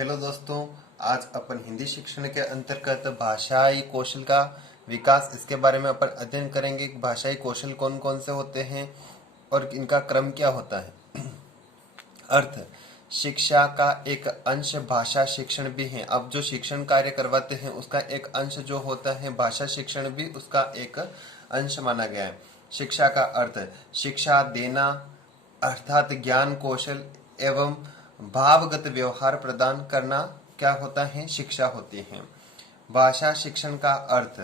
Hello दोस्तों, आज अपन हिंदी शिक्षण के अंतर्गत भाषाई कौशल का विकास इसके बारे में अपन अध्ययन करेंगे। भाषाई कौशल कौन कौन से होते हैं और इनका क्रम क्या होता है। अर्थ शिक्षा का एक अंश भाषा शिक्षण भी है। अब जो शिक्षण कार्य करवाते हैं उसका एक अंश जो होता है भाषा शिक्षण भी उसका एक अंश माना गया है। शिक्षा का अर्थ शिक्षा देना अर्थात ज्ञान कौशल एवं भावगत व्यवहार प्रदान करना क्या होता है, शिक्षा होती है। भाषा शिक्षण का अर्थ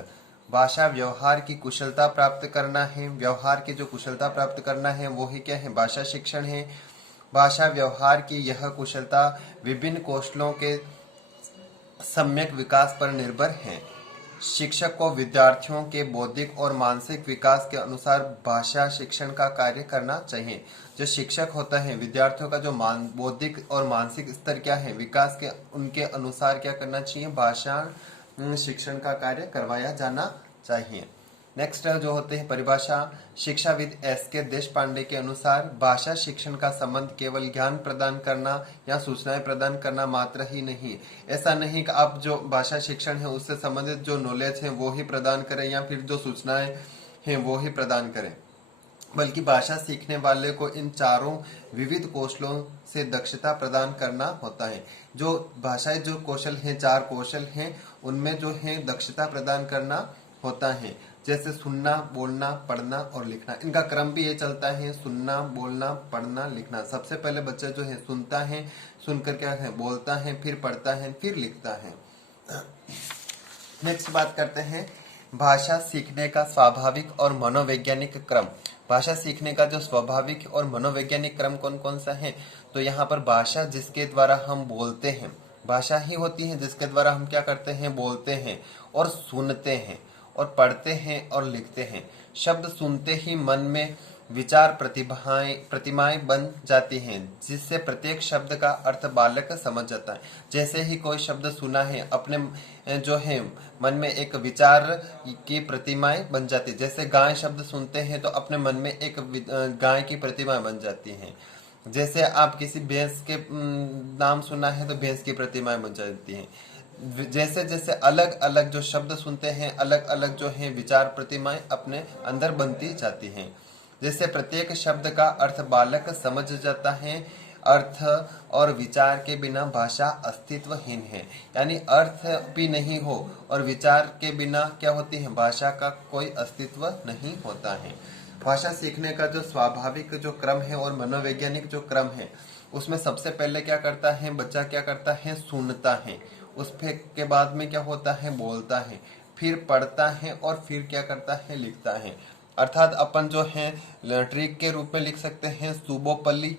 भाषा व्यवहार की कुशलता प्राप्त करना है। व्यवहार की जो कुशलता प्राप्त करना है वो ही क्या है, भाषा शिक्षण है। भाषा व्यवहार की यह कुशलता विभिन्न कौशलों के सम्यक विकास पर निर्भर है। शिक्षक को विद्यार्थियों के बौद्धिक और मानसिक विकास के अनुसार भाषा शिक्षण का कार्य करना चाहिए। जो शिक्षक होता है विद्यार्थियों का जो बौद्धिक और मानसिक स्तर क्या है, विकास के उनके अनुसार क्या करना चाहिए, भाषा शिक्षण का कार्य करवाया जाना चाहिए। नेक्स्ट जो होते हैं परिभाषा। शिक्षाविद एस.के. देशपांडे के अनुसार भाषा शिक्षण का संबंध केवल ज्ञान प्रदान करना या सूचनाएं प्रदान करना मात्र ही नहीं। ऐसा नहीं कि आप जो भाषा शिक्षण है उससे संबंधित जो नॉलेज है वो ही प्रदान करें या फिर जो सूचनाएं हैं वो ही प्रदान करें, बल्कि भाषा सीखने वाले को इन चारों विविध कौशलों से दक्षता प्रदान करना होता है। जो भाषाई जो कौशल हैं, चार कौशल हैं, उनमें जो है दक्षता प्रदान करना होता है। जैसे सुनना, बोलना, पढ़ना और लिखना। इनका क्रम भी ये चलता है, सुनना, बोलना, पढ़ना, लिखना। सबसे पहले बच्चा जो है सुनता है, सुनकर क्या है बोलता है, फिर पढ़ता है, फिर लिखता है। नेक्स्ट बात करते हैं भाषा सीखने का स्वाभाविक और मनोवैज्ञानिक क्रम। भाषा सीखने का जो स्वाभाविक और मनोवैज्ञानिक क्रम कौन कौन सा है, तो यहाँ पर भाषा जिसके द्वारा हम बोलते हैं, भाषा ही होती है जिसके द्वारा हम क्या करते हैं, बोलते हैं और सुनते हैं और पढ़ते हैं और लिखते हैं। शब्द सुनते ही मन में विचार प्रतिमाएं बन जाती हैं, जिससे प्रत्येक शब्द का अर्थ बालक समझ जाता है। जैसे ही कोई शब्द सुना है, अपने जो है मन में एक विचार की प्रतिमाएं बन जाती है। जैसे गाय शब्द सुनते हैं तो अपने मन में एक गाय की प्रतिमा बन जाती है। जैसे आप किसी भैंस के नाम सुना है तो भैंस की प्रतिमाएं बन जाती हैं। जैसे जैसे अलग अलग जो शब्द सुनते हैं, अलग अलग जो है विचार प्रतिमाएं अपने अंदर बनती जाती हैं। जैसे प्रत्येक शब्द का अर्थ बालक समझ जाता है। अर्थ और विचार के बिना भाषा अस्तित्वहीन है। यानी अर्थ भी नहीं हो और विचार के बिना क्या होती है, भाषा का कोई अस्तित्व नहीं होता है। भाषा सीखने का जो स्वाभाविक जो क्रम है और मनोवैज्ञानिक जो क्रम है, उसमें सबसे पहले क्या करता है बच्चा, क्या करता है, सुनता है। उसके बाद में क्या होता है, बोलता है, फिर पढ़ता है और फिर क्या करता है, लिखता है। अर्थात अपन जो है ट्रिक के रूप में लिख सकते हैं सुबोपली,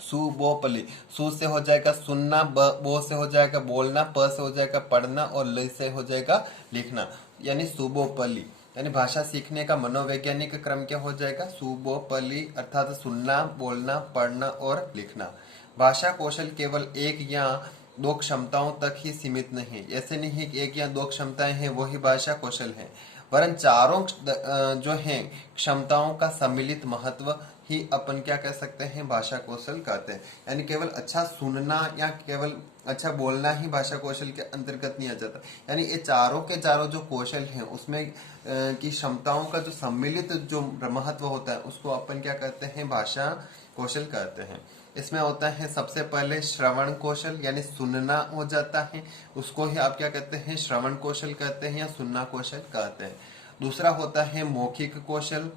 सुबोपली। सु से हो जाएगा सुनना, बो से हो जाएगा बोलना, प से हो जाएगा पढ़ना और ल से हो जाएगा लिखना, यानी सुबोपली। यानी भाषा सीखने का मनोवैज्ञानिक क्रम क्या हो जाएगा, सुबोपली, अर्थात सुनना, बोलना, पढ़ना और लिखना। भाषा कौशल केवल एक या दो क्षमताओं तक ही सीमित नहीं। ऐसे नहीं है कि एक या दो क्षमताएं हैं वही भाषा कौशल है, वरन चारों जो है क्षमताओं का सम्मिलित महत्व ही अपन क्या कह सकते हैं, भाषा कौशल कहते हैं। यानी केवल अच्छा सुनना या केवल अच्छा बोलना ही भाषा कौशल के अंतर्गत नहीं आ जाता। यानी ये चारों के चारों जो कौशल हैं उसमें की क्षमताओं का जो सम्मिलित जो महत्व होता है उसको अपन क्या कहते हैं, भाषा कौशल कहते हैं। इसमें होता है सबसे पहले श्रवण कौशल, यानी सुनना हो जाता है, उसको ही आप क्या कहते हैं, श्रवण कौशल कहते हैं या सुनना कौशल कहते हैं। दूसरा होता है मौखिक कौशल,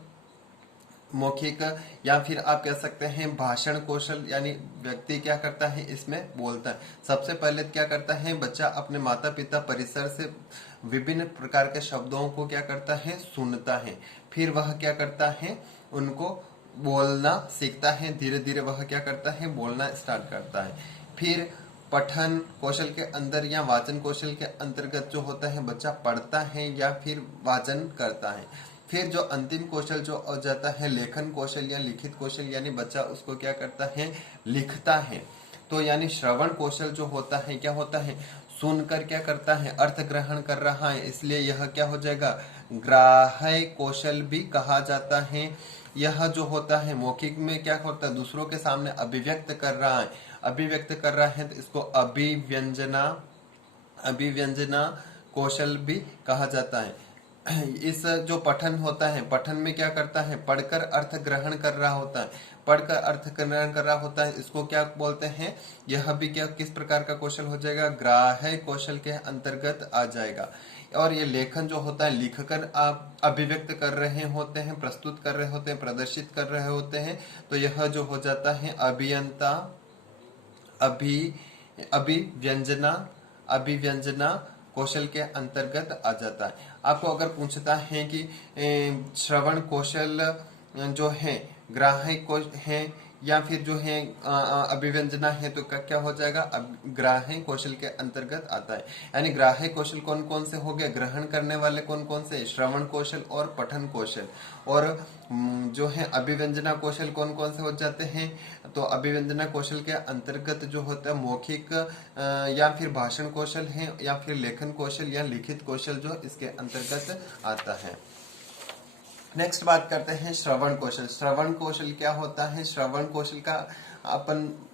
मौखिक या फिर आप कह सकते हैं भाषण कौशल, यानी व्यक्ति क्या करता है इसमें बोलता है। सबसे पहले क्या करता है बच्चा, अपने माता पिता परिसर से विभिन्न प्रकार के शब्दों को क्या करता है, सुनता है, फिर वह क्या करता है, उनको बोलना सीखता है। धीरे धीरे वह क्या करता है, बोलना स्टार्ट करता है। फिर पठन कौशल के अंदर या वाचन कौशल के अंतर्गत जो होता है बच्चा पढ़ता है या फिर वाचन करता है। फिर जो अंतिम कौशल जो हो जाता है लेखन कौशल या लिखित कौशल, यानी बच्चा उसको क्या करता है, लिखता है। तो यानी श्रवण कौशल जो होता है क्या होता है, सुनकर क्या करता है, अर्थ ग्रहण कर रहा है, इसलिए यह क्या हो जाएगा, ग्राह्य कौशल भी कहा जाता है। यह जो होता है मौखिक में क्या होता है, दूसरों के सामने अभिव्यक्त कर रहा है, अभिव्यक्त कर रहा है तो इसको अभिव्यंजना कौशल भी कहा जाता है। इस जो पठन होता है, पठन में क्या करता है, पढ़कर अर्थ ग्रहण कर रहा होता है, पढ़कर अर्थ ग्रहण कर रहा होता है, इसको क्या बोलते हैं, यह भी क्या किस प्रकार का कौशल हो जाएगा, ग्राह्य कौशल के अंतर्गत आ जाएगा। और ये लेखन जो होता है, लिखकर आप अभिव्यक्त कर रहे होते हैं, प्रस्तुत कर रहे होते हैं, प्रदर्शित कर रहे होते हैं, तो यह जो हो जाता है अभिव्यंजना कौशल के अंतर्गत आ जाता है। आपको अगर पूछता है कि श्रवण कौशल जो है ग्राह्य है या फिर जो है अभिव्यंजना है, तो क्या हो जाएगा, ग्राह्य कौशल के अंतर्गत आता है। यानी ग्राह्य कौशल कौन कौन से हो गए, ग्रहण करने वाले कौन कौन से, श्रवण कौशल और पठन कौशल। और जो है अभिव्यंजना कौशल कौन कौन से हो जाते हैं, तो अभिव्यंजना कौशल के अंतर्गत जो होता है मौखिक या फिर भाषण कौशल है, या फिर लेखन कौशल या लिखित कौशल जो इसके अंतर्गत आता है। नेक्स्ट बात करते हैं श्रवण कौशल। श्रवण कौशल क्या होता है, श्रवण कौशल का अपन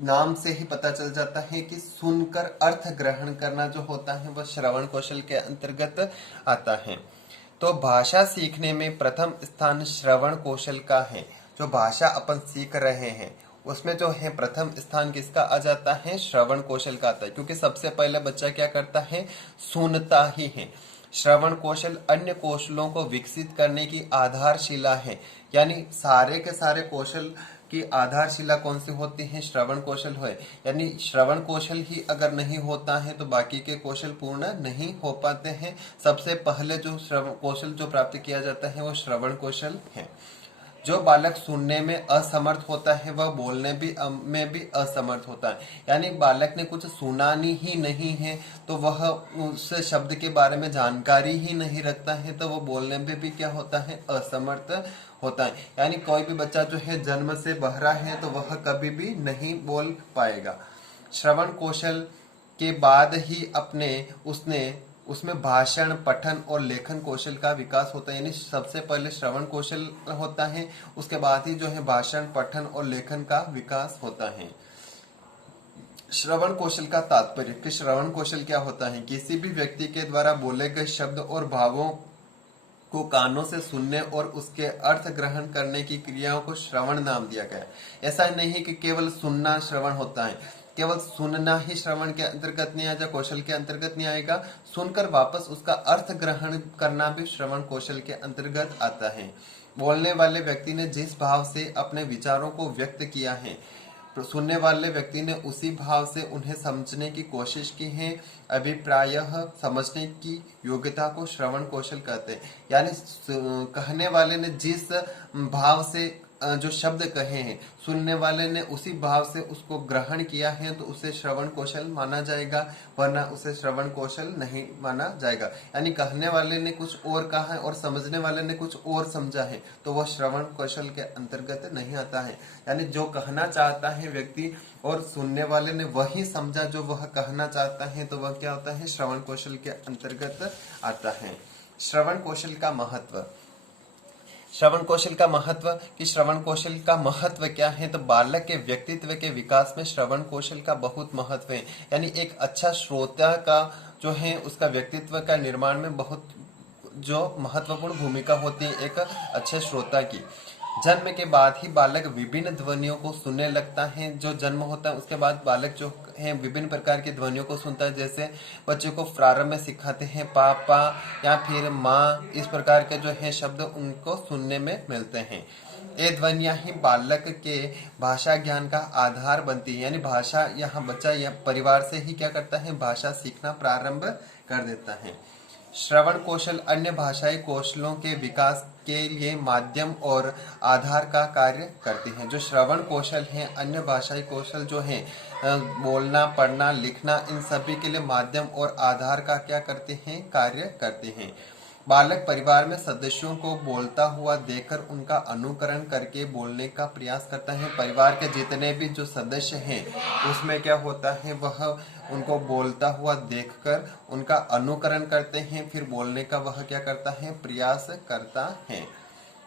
नाम से ही पता चल जाता है कि सुनकर अर्थ ग्रहण करना जो होता है वह श्रवण कौशल के अंतर्गत आता है। तो भाषा सीखने में प्रथम स्थान श्रवण कौशल का है। जो भाषा अपन सीख रहे हैं उसमें जो है प्रथम स्थान किसका आ जाता है, श्रवण कौशल का आता है, क्योंकि सबसे पहले बच्चा क्या करता है, सुनता ही है। श्रवण कौशल अन्य कौशलों को विकसित करने की आधारशिला है। यानी सारे के सारे कौशल की आधारशिला कौन सी होती है, श्रवण कौशल है। यानी श्रवण कौशल ही अगर नहीं होता है तो बाकी के कौशल पूर्ण नहीं हो पाते हैं। सबसे पहले जो श्रवण कौशल जो प्राप्त किया जाता है वो श्रवण कौशल है। जो बालक सुनने में असमर्थ होता है वह बोलने में भी असमर्थ होता है। यानी बालक ने कुछ सुना ही नहीं है तो वह उस शब्द के बारे में जानकारी ही नहीं रखता है, तो वह बोलने में भी क्या होता है, असमर्थ होता है। यानी कोई भी बच्चा जो है जन्म से बहरा है तो वह कभी भी नहीं बोल पाएगा। श्रवण कौशल के बाद ही उसमें भाषण, पठन और लेखन कौशल का विकास होता है। यानी सबसे पहले श्रवण कौशल होता है, उसके बाद ही जो है भाषण, पठन और लेखन का विकास होता है। श्रवण कौशल का तात्पर्य कि श्रवण कौशल क्या होता है, किसी भी व्यक्ति के द्वारा बोले गए शब्द और भावों को कानों से सुनने और उसके अर्थ ग्रहण करने की क्रियाओं को श्रवण नाम दिया गया है। ऐसा नहीं है कि केवल सुनना श्रवण होता है, केवल सुनना ही श्रवण के अंतर्गत नहीं आएगा, कौशल के अंतर्गत नहीं आएगा। सुनकर वापस उसका अर्थ ग्रहण करना भी श्रवण कौशल के अंतर्गत आता है। बोलने वाले व्यक्ति ने जिस भाव से अपने विचारों को व्यक्त किया है, सुनने वाले व्यक्ति ने उसी भाव से उन्हें समझने की कोशिश की है। अभिप्रायः समझने की योग्यता को श्रवण कौशल कहते हैं। यानी कहने वाले ने जिस भाव से जो शब्द कहे हैं, सुनने वाले ने उसी भाव से उसको ग्रहण किया है तो उसे श्रवण कौशल माना जाएगा, वरना उसे श्रवण कौशल नहीं माना जाएगा। यानी कहने वाले ने कुछ और कहा है और समझने वाले ने कुछ और समझा है तो वह श्रवण कौशल के अंतर्गत नहीं आता है। यानी जो कहना चाहता है व्यक्ति और सुनने वाले ने वही समझा जो वह कहना चाहता है तो वह क्या होता है, श्रवण कौशल के अंतर्गत आता है। श्रवण कौशल का महत्व, श्रवण कौशल का महत्व कि श्रवण कौशल का महत्व क्या है, तो बालक के व्यक्तित्व के विकास में श्रवण कौशल का बहुत महत्व है। यानी एक अच्छा श्रोता का जो है उसका व्यक्तित्व का निर्माण में बहुत जो महत्वपूर्ण भूमिका होती है एक अच्छे श्रोता की। जन्म के बाद ही बालक विभिन्न ध्वनियों को सुनने लगता है। जो जन्म होता है उसके बाद बालक जो है विभिन्न प्रकार की ध्वनियों को सुनता है। जैसे बच्चों को प्रारंभ में सिखाते हैं पापा या फिर माँ, इस प्रकार के जो है शब्द उनको सुनने में मिलते हैं। ये ध्वनियां ही बालक के भाषा ज्ञान का आधार बनती है। यानी भाषा यहाँ बच्चा या परिवार से ही क्या करता है, भाषा सीखना प्रारंभ कर देता है। श्रवण कौशल अन्य भाषाई कौशलों के विकास के लिए माध्यम और आधार का कार्य करते हैं। जो श्रवण कौशल है, अन्य भाषाई कौशल जो है बोलना, पढ़ना, लिखना, इन सभी के लिए माध्यम और आधार का क्या करते हैं, कार्य करते हैं। बालक परिवार में सदस्यों को बोलता हुआ देखकर उनका अनुकरण करके बोलने का प्रयास करता है। परिवार के जितने भी जो सदस्य हैं उसमें क्या होता है, वह उनको बोलता हुआ देखकर उनका अनुकरण करते हैं, फिर बोलने का वह क्या करता है, प्रयास करता है।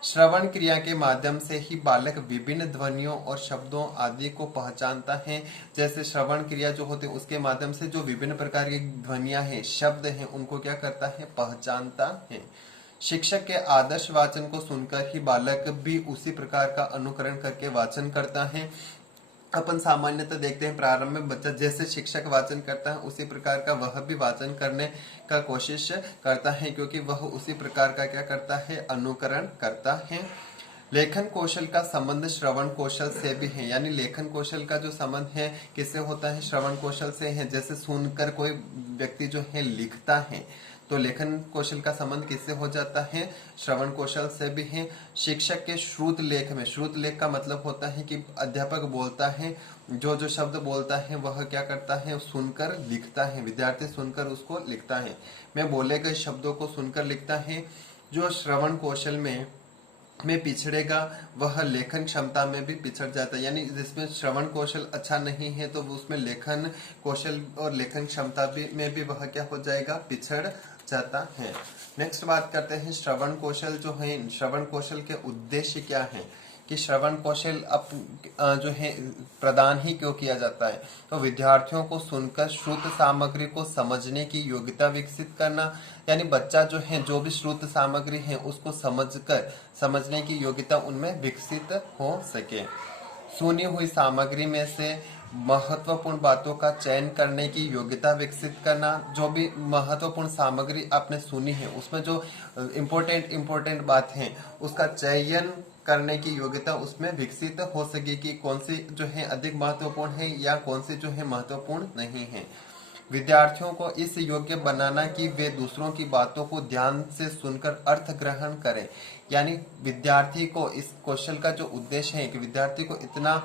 श्रवण क्रिया के माध्यम से ही बालक विभिन्न ध्वनियों और शब्दों आदि को पहचानता है। जैसे श्रवण क्रिया जो होती है उसके माध्यम से जो विभिन्न प्रकार की ध्वनियां हैं, शब्द हैं, उनको क्या करता है, पहचानता है। शिक्षक के आदर्श वाचन को सुनकर ही बालक भी उसी प्रकार का अनुकरण करके वाचन करता है। अपन सामान्यतः देखते हैं प्रारंभ में बच्चा जैसे शिक्षक वाचन करता है उसी प्रकार का वह भी वाचन करने का कोशिश करता है, क्योंकि वह उसी प्रकार का क्या करता है, अनुकरण करता है। लेखन कौशल का संबंध श्रवण कौशल से भी है, यानी लेखन कौशल का जो संबंध है किससे होता है, श्रवण कौशल से है। जैसे सुनकर कोई व्यक्ति जो है लिखता है तो लेखन कौशल का संबंध किससे हो जाता है, श्रवण कौशल से भी है। शिक्षक के श्रुत लेख में, श्रुत लेख का मतलब होता है कि अध्यापक बोलता है, जो जो शब्द बोलता है वह क्या करता है, सुनकर लिखता है, विद्यार्थी सुनकर उसको लिखता है। मैं बोले गए शब्दों को सुनकर लिखता है। जो श्रवण कौशल में पिछड़ेगा वह लेखन क्षमता में भी पिछड़ जाता है, यानी जिसमें श्रवण कौशल अच्छा नहीं है तो उसमें लेखन कौशल और लेखन क्षमता में भी वह क्या हो जाएगा, पिछड़ जाता है। नेक्स्ट बात करते हैं श्रवण कौशल जो है, श्रवण कौशल के उद्देश्य क्या है, कि श्रवण कौशल जो है प्रदान ही क्यों किया जाता है। तो विद्यार्थियों को सुनकर श्रुत सामग्री को समझने की योग्यता विकसित करना, यानी बच्चा जो है जो भी श्रुत सामग्री है उसको समझकर समझने की योग्यता उनमें विकसित हो सके। सुनी हुई सामग्री में से महत्वपूर्ण बातों का चयन करने की योग्यता विकसित करना, जो भी महत्वपूर्ण सामग्री आपने सुनी है उसमें जो इम्पोर्टेंट बात है उसका चयन करने की योग्यता उसमें विकसित हो सके कि कौन सी जो है अधिक महत्वपूर्ण है या कौन सी जो है महत्वपूर्ण नहीं है। विद्यार्थियों को इस योग्य बनाना कि वे दूसरों की बातों को ध्यान से सुनकर अर्थ ग्रहण करें, यानी विद्यार्थी को इस कौशल का जो उद्देश्य है कि विद्यार्थी को इतना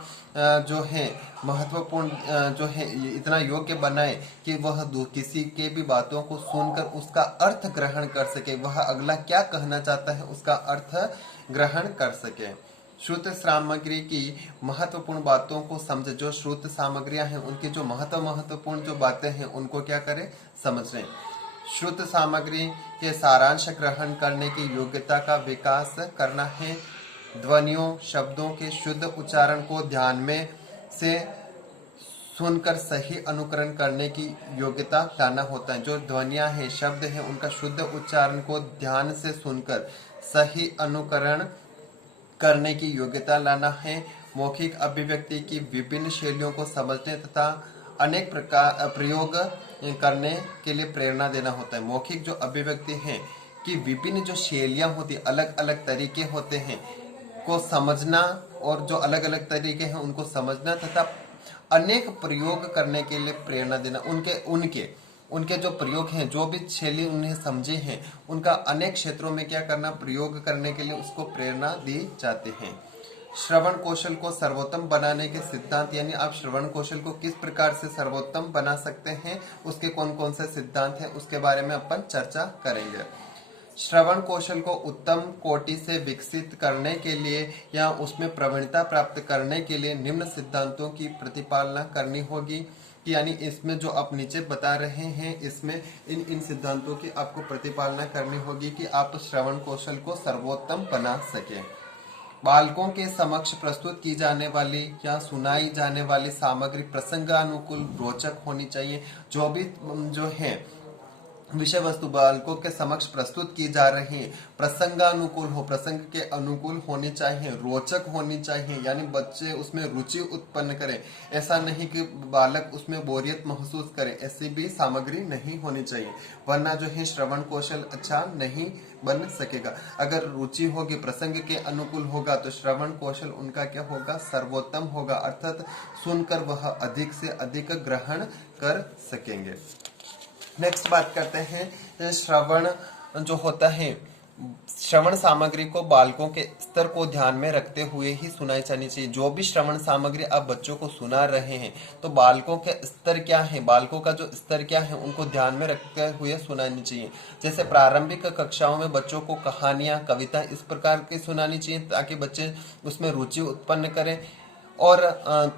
जो है महत्वपूर्ण जो है इतना योग्य बनाए कि वह किसी के भी बातों को सुनकर उसका अर्थ ग्रहण कर सके, वह अगला क्या कहना चाहता है उसका अर्थ ग्रहण कर सके। श्रुत सामग्री की महत्वपूर्ण बातों को समझे, जो श्रुत सामग्रियां हैं उनकी जो महत्वपूर्ण जो बातें हैं उनको क्या करें, समझें। श्रुत सामग्री के सारांश ग्रहण करने की योग्यता का विकास करना है। ध्वनियों शब्दों के शुद्ध उच्चारण को ध्यान में से सुनकर सही अनुकरण करने की योग्यता लाना होता है। जो ध्वनियां हैं, शब्द हैं, उनका शुद्ध उच्चारण को ध्यान से सुनकर सही अनुकरण करने की योग्यता लाना है। मौखिक अभिव्यक्ति की विभिन्न शैलियों को समझने तथा अनेक प्रकार प्रयोग करने के लिए प्रेरणा देना होता है। मौखिक जो अभिव्यक्ति है कि विभिन्न जो शैलियां होती, अलग अलग तरीके होते हैं को समझना, और जो अलग अलग तरीके हैं उनको समझना तथा अनेक प्रयोग करने के लिए प्रेरणा देना। उनके जो प्रयोग हैं, जो भी शैली उन्हें समझे हैं, उनका अनेक क्षेत्रों में क्या करना, प्रयोग करने के लिए उसको प्रेरणा दी जाती है। श्रवण कौशल को सर्वोत्तम बनाने के सिद्धांत, यानी आप श्रवण कौशल को किस प्रकार से सर्वोत्तम बना सकते हैं, उसके कौन कौन से सिद्धांत हैं उसके बारे में अपन चर्चा करेंगे। श्रवण कौशल को उत्तम कोटि से विकसित करने के लिए या उसमें प्रवीणता प्राप्त करने के लिए निम्न सिद्धांतों की प्रतिपालना करनी होगी, यानी इसमें जो आप नीचे बता रहे हैं इसमें इन सिद्धांतों की आपको प्रतिपालना करनी होगी कि आप श्रवण कौशल को सर्वोत्तम बना सके। बालकों के समक्ष प्रस्तुत की जाने वाली या सुनाई जाने वाली सामग्री प्रसंगानुकूल रोचक होनी चाहिए। जो भी जो है विषय वस्तु बालकों के समक्ष प्रस्तुत की जा रही है प्रसंगानुकूल हो, प्रसंग के अनुकूल होनी चाहिए, रोचक होनी चाहिए, यानी बच्चे उसमें रुचि उत्पन्न करें। ऐसा नहीं कि बालक उसमें बोरियत महसूस करे, ऐसी भी सामग्री नहीं होनी चाहिए, वरना जो है श्रवण कौशल अच्छा नहीं बन सकेगा। अगर रुचि होगी, प्रसंग के अनुकूल होगा तो श्रवण कौशल उनका क्या होगा, सर्वोत्तम होगा, अर्थात सुनकर वह अधिक से अधिक ग्रहण कर सकेंगे। नेक्स्ट बात करते हैं श्रवण जो होता है, श्रवण सामग्री को बालकों के स्तर को ध्यान में रखते हुए ही सुनाई जानी चाहिए। जो भी श्रवण सामग्री आप बच्चों को सुना रहे हैं तो बालकों के स्तर क्या है, बालकों का जो स्तर क्या है उनको ध्यान में रखते हुए सुनानी चाहिए। जैसे प्रारंभिक कक्षाओं में बच्चों को कहानियां, कविता इस प्रकार की सुनानी चाहिए ताकि बच्चे उसमें रुचि उत्पन्न करें। और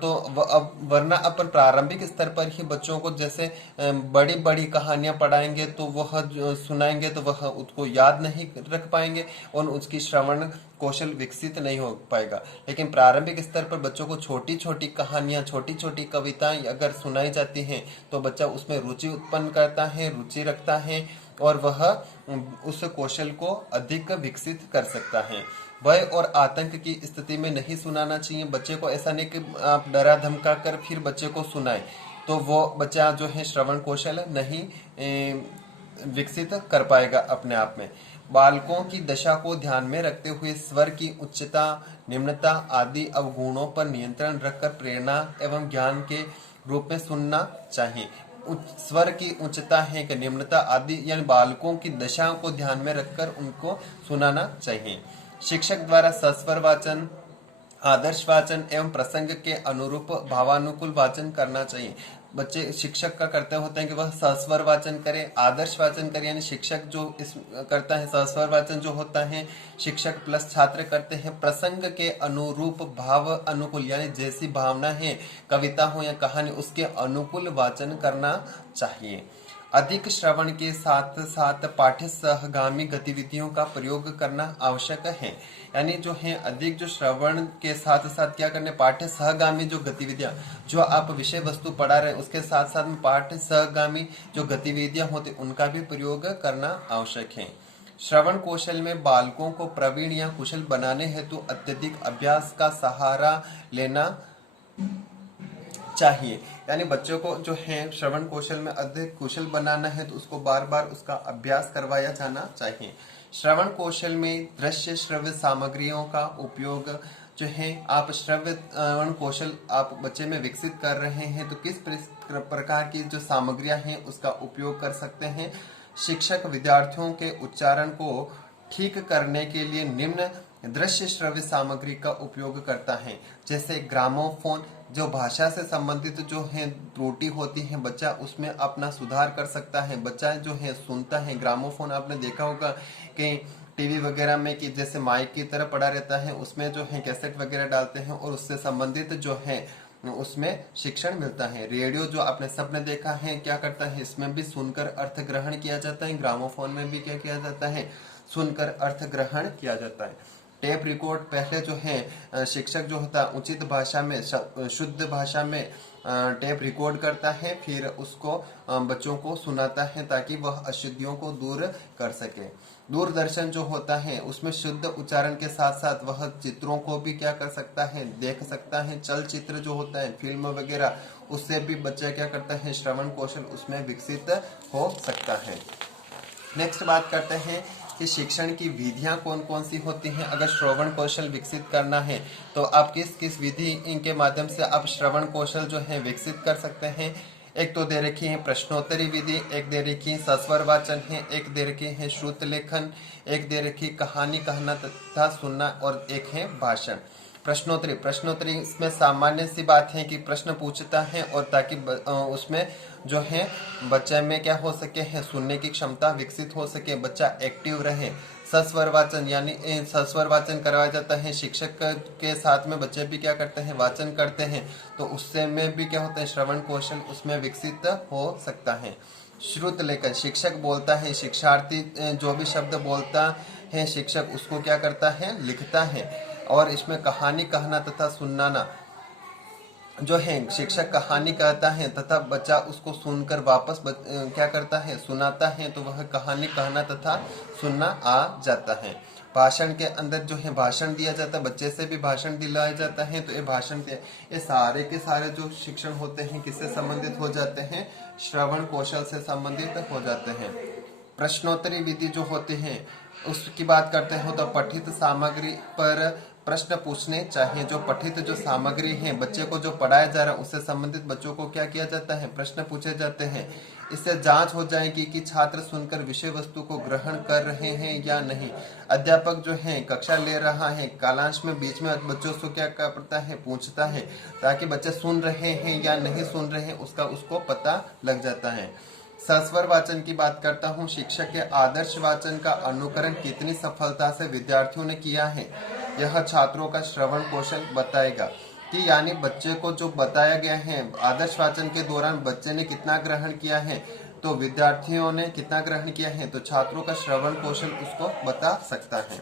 तो अब वरना अपन प्रारंभिक स्तर पर ही बच्चों को जैसे बड़ी बड़ी कहानियां पढ़ाएंगे तो वह सुनाएंगे तो वह उसको याद नहीं रख पाएंगे और उसकी श्रवण कौशल विकसित नहीं हो पाएगा। लेकिन प्रारंभिक स्तर पर बच्चों को छोटी छोटी कहानियां, छोटी छोटी कविताएं अगर सुनाई जाती हैं तो बच्चा उसमें रुचि उत्पन्न करता है, रुचि रखता है और वह उस कौशल को अधिक विकसित कर सकता है। भय और आतंक की स्थिति में नहीं सुनाना चाहिए बच्चे को। ऐसा नहीं कि आप डरा धमका कर फिर बच्चे को सुनाए तो वो बच्चा जो है श्रवण कौशल नहीं विकसित कर पाएगा अपने आप में। बालकों की दशा को ध्यान में रखते हुए स्वर की उच्चता, निम्नता आदि अवगुणों पर नियंत्रण रखकर प्रेरणा एवं ज्ञान के रूप में सुनना चाहिए। स्वर की उच्चता है कि निम्नता आदि यानी बालकों की दशा को ध्यान में रखकर उनको सुनाना चाहिए। शिक्षक द्वारा सस्वर वाचन, आदर्श वाचन एवं प्रसंग के अनुरूप भावानुकूल वाचन करना चाहिए। बच्चे शिक्षक का कर्तव्य होता है कि वह सस्वर वाचन करे, आदर्श वाचन करे, यानी शिक्षक जो इस करता है सस्वर वाचन जो होता है शिक्षक प्लस छात्र करते हैं। प्रसंग के अनुरूप भाव अनुकूल यानी जैसी भावना है कविता हो या कहानी उसके अनुकूल वाचन करना चाहिए। अधिक श्रवण के साथ साथ पाठ्य सहगामी गतिविधियों का प्रयोग करना आवश्यक है। यानी जो है अधिक जो श्रवण के साथ साथ क्या करने, पाठ्य सहगामी जो गतिविधियां जो आप विषय वस्तु पढ़ा रहे हैं उसके साथ साथ में पाठ्य सहगामी जो गतिविधियां होती उनका भी प्रयोग करना आवश्यक है। श्रवण कौशल में बालकों को प्रवीण या कुशल बनाने हेतु अत्यधिक अभ्यास का सहारा लेना चाहिए। यानी बच्चों को जो है श्रवण कौशल में अधिक कुशल बनाना है तो उसको बार बार उसका अभ्यास करवाया जाना चाहिए। श्रवण कौशल में दृश्य श्रव्य सामग्रियों का उपयोग जो है आप श्रवण कौशल आप बच्चे में विकसित कर रहे हैं तो किस प्रकार की जो सामग्रियां हैं उसका उपयोग कर सकते हैं। शिक्षक विद्यार्थियों के उच्चारण को ठीक करने के लिए निम्न दृश्य श्रव्य सामग्री का उपयोग करता है, जैसे ग्रामोफोन जो भाषा से संबंधित जो है त्रुटि होती है बच्चा उसमें अपना सुधार कर सकता है। बच्चा जो है सुनता है, ग्रामोफोन आपने देखा होगा कि टीवी वगैरह में कि जैसे माइक की तरह पड़ा रहता है उसमें जो है कैसेट वगैरह डालते हैं और उससे संबंधित जो है उसमें शिक्षण मिलता है। रेडियो जो आपने सबने देखा है क्या करता है, इसमें भी सुनकर अर्थ ग्रहण किया जाता है। ग्रामोफोन में भी क्या किया जाता है, सुनकर अर्थ ग्रहण किया जाता है। टेप रिकॉर्ड पहले जो है शिक्षक जो होता है उचित भाषा में शुद्ध भाषा में टेप रिकॉर्ड करता है फिर उसको बच्चों को सुनाता है ताकि वह अशुद्धियों को दूर कर सके। दूरदर्शन जो होता है उसमें शुद्ध उच्चारण के साथ साथ वह चित्रों को भी क्या कर सकता है, देख सकता है। चलचित्र जो होता है फिल्म वगैरह उससे भी बच्चा क्या करता है, श्रवण कौशल उसमें विकसित हो सकता है। नेक्स्ट बात करते हैं कि शिक्षण की विधियां कौन कौन सी होती हैं। अगर श्रवण कौशल विकसित करना है तो आप किस किस विधि इनके माध्यम से आप श्रवण कौशल जो है विकसित कर सकते हैं। एक तो दे रखी है प्रश्नोत्तरी विधि, एक दे रखी है सस्वर वाचन है, एक दे रखी है श्रुत लेखन, एक दे रखी कहानी कहना तथा सुनना और एक है भाषण। प्रश्नोत्तरी इसमें सामान्य सी बात है कि प्रश्न पूछता है और ताकि उसमें जो है बच्चे में क्या हो सके है, सुनने की क्षमता विकसित हो सके, बच्चा एक्टिव रहे। सस्वर वाचन यानी सस्वर वाचन करवाया जाता है, शिक्षक के साथ में बच्चे भी क्या करते हैं, वाचन करते हैं तो उससे में भी क्या होता है, श्रवण कौशल उसमें विकसित हो सकता है। श्रुत लेखन, शिक्षक बोलता है, शिक्षार्थी जो भी शब्द बोलता है शिक्षक उसको क्या करता है, लिखता है। और इसमें कहानी कहना तथा सुनाना जो है शिक्षक कहानी कहता है तथा बच्चा उसको सुनकर वापस क्या करता है, सुनाता है तो वह कहानी कहना तथा सुनना आ जाता है। भाषण के अंदर जो है भाषण दिया जाता है, बच्चे से भी भाषण दिलाया जाता है तो ये भाषण ये सारे के सारे जो शिक्षण होते हैं किससे संबंधित हो जाते हैं, श्रवण कौशल से संबंधित हो जाते हैं। प्रश्नोत्तरी विधि जो होती है उसकी बात करते हो तो पठित सामग्री पर प्रश्न पूछने चाहिए। जो पठित जो सामग्री है बच्चे को जो पढ़ाया जा रहा है उससे संबंधित बच्चों को क्या किया जाता है, प्रश्न पूछे जाते हैं। इससे जांच हो जाएगी कि छात्र सुनकर विषय वस्तु को ग्रहण कर रहे हैं या नहीं। अध्यापक जो है कक्षा ले रहा है कालांश में बीच में बच्चों से क्या करता है, पूछता है ताकि बच्चे सुन रहे हैं या नहीं सुन रहे हैं उसका उसको पता लग जाता है। सस्वर वाचन की बात करता हूँ, शिक्षक के आदर्श वाचन का अनुकरण कितनी सफलता से विद्यार्थियों ने किया है यह छात्रों का श्रवण कौशल बताएगा। कि यानी बच्चे को जो बताया गया है आदर्श वाचन के दौरान बच्चे ने कितना ग्रहण किया है, तो विद्यार्थियों ने कितना ग्रहण किया है, तो छात्रों का श्रवण कौशल उसको बता सकता है।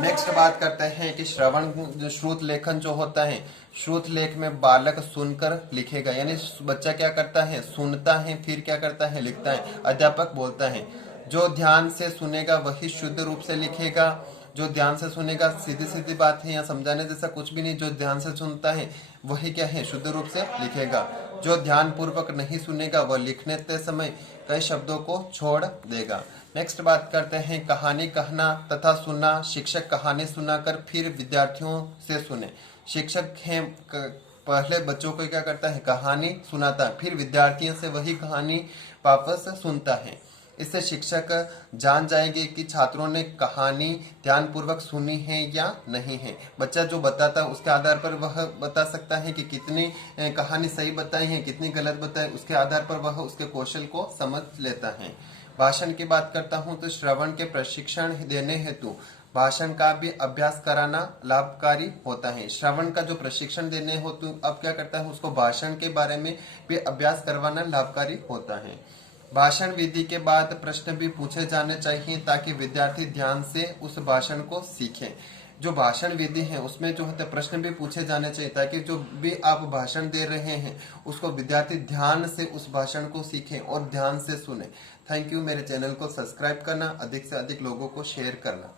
नेक्स्ट बात करते हैं कि श्रवण जो श्रुत लेखन जो होता है, श्रुत लेख में बालक सुनकर लिखेगा, यानी बच्चा क्या करता है, सुनता है, फिर क्या करता है, लिखता है। अध्यापक बोलता है जो ध्यान से सुनेगा वही शुद्ध रूप से लिखेगा। जो ध्यान से सुनेगा, सीधी सीधी बात है, यहाँ समझाने जैसा कुछ भी नहीं। जो ध्यान से सुनता है वही क्या है, शुद्ध रूप से लिखेगा। जो ध्यान पूर्वक नहीं सुनेगा वह लिखने के समय कई शब्दों को छोड़ देगा। नेक्स्ट बात करते हैं कहानी कहना तथा सुनना। शिक्षक कहानी सुनाकर फिर विद्यार्थियों से सुने। शिक्षक है पहले बच्चों को क्या करता है, कहानी सुनाता है, फिर विद्यार्थियों से वही कहानी वापस सुनता है। इससे शिक्षक जान जाएंगे कि छात्रों ने कहानी ध्यानपूर्वक सुनी है या नहीं है। बच्चा जो बताता है उसके आधार पर वह बता सकता है कि कितनी कहानी सही बताई है, कितनी गलत बताई, उसके आधार पर वह उसके कौशल को समझ लेता है। भाषण की बात करता हूँ तो श्रवण के प्रशिक्षण देने हेतु भाषण का भी अभ्यास कराना लाभकारी होता है। श्रवण का जो प्रशिक्षण देने हो तो अब क्या करता है, उसको भाषण के बारे में भी अभ्यास करवाना लाभकारी होता है। भाषण विधि के बाद प्रश्न भी पूछे जाने चाहिए ताकि विद्यार्थी ध्यान से उस भाषण को सीखें। जो भाषण विधि है उसमें जो होता है प्रश्न भी पूछे जाने चाहिए ताकि जो भी आप भाषण दे रहे हैं उसको विद्यार्थी ध्यान से उस भाषण को सीखें और ध्यान से सुने। Thank you. मेरे चैनल को सब्सक्राइब करना, अधिक से अधिक लोगों को शेयर करना।